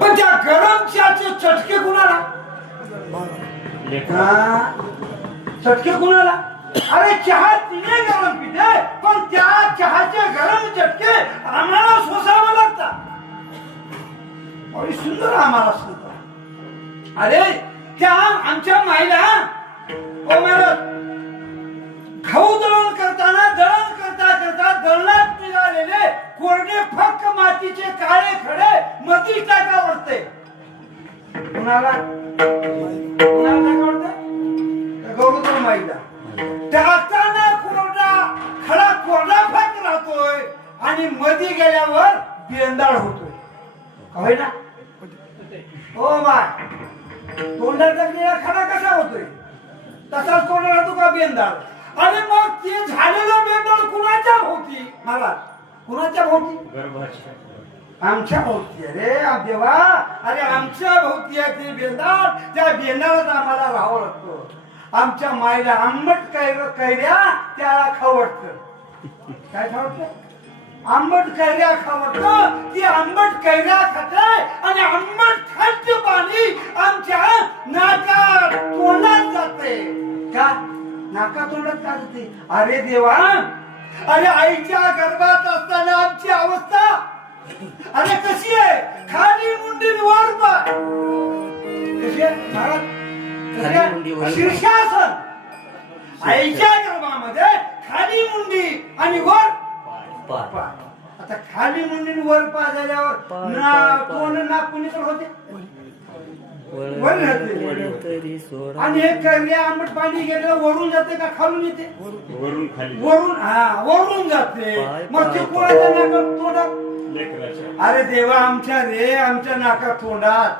पण त्या गरम चहाचे चटके कुणाला? चटके कुणाला? अरे चहा तिने गरम पिते, पण त्या चहाचे गरम चटके आम्हाला सोसावं लागतात. सुंदर आम्हाला सांगतात. अरे त्या आमच्या माईला खाऊ दळण करताना दळण करता करता दळणात निघालेले कोरडे फक्क मातीचे काळे खडे मधी टाका वाटते. कुणाला टाका वाटते? गौरव माईला टाकाना कोरडा खडा कोरडा फक्त राहतोय आणि मधी गेल्यावर बेंदाळ होतोय. कळे ना? हो माय, तोंडाचा निळा खडा कसा होतोय तसाच कोरडा राहतो का बेंदाळ? अरे मग ते झालेलं बेंदाळ कुणाच्या भोवती? मला कुणाच्या भोवती? आमच्या भोवती. अरे देवा, अरे आमच्या भोवती आहे ते बेंदाळ. त्या बेंदाळात आम्हाला राहावं लागतं. आमच्या माईला आंबट कैऱ्या त्याला खावडतं. काय खावडतं? आंबट कैऱ्या खावडतं. ती आंबट कैऱ्या खाते आणि आंबट खाद्य पाणी आमच्या नाका तोंडात जाते. का नाका तोंडात का जाते? अरे देवा, अरे आईच्या गर्भात असताना आमची अवस्था अरे कशी आहे? खाली मुंडी वर पाय. कशी आहे? शीर्षासन. आईच्या गर्भामध्ये खाली मुंडी आणि वर पाय. आता खाली मुंडी वर पाय झाल्यावर तोंड नाक कुणीकडे होते? वर राहते. आणि हे कैऱ्या आंबट पाणी गेलं वरून जाते का खालून येते? वरून खाली. वरून जाते. मग ते कोणाच्या नाकात तोंडात? अरे देवा, आमच्या रे आमच्या नाकात तोंडात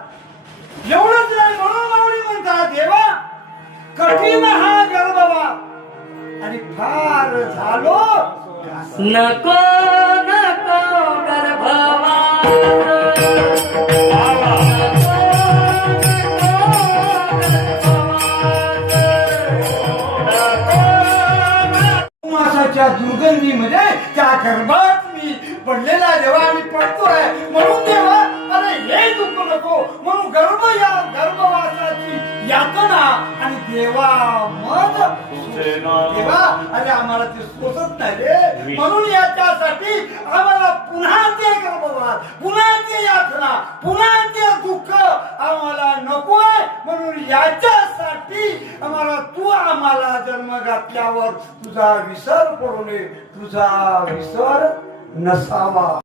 एवढंच नाही म्हणून माऊली म्हणतात देवा कठीण हा गर्भवा आणि फार झालो नको नको गर्भवा. मासाच्या दुर्गंधीमध्ये त्या गर्भात मी पडलेला देवा आणि पडतोय म्हणून देवा अरे हे दुःख नको म्हणून गर्भवासाची यातना आणि देवा मग देवा अरे आम्हाला ते सोसत नाही रे. म्हणून याच्यासाठी आम्हाला पुन्हा ते गर्भवास, पुन्हा ते यातना, पुन्हा ते दुःख आम्हाला नकोय. म्हणून याच्यासाठी आम्हाला जन्म घातल्यावर तुझा विसर पडू नये, तुझा विसर नसावा.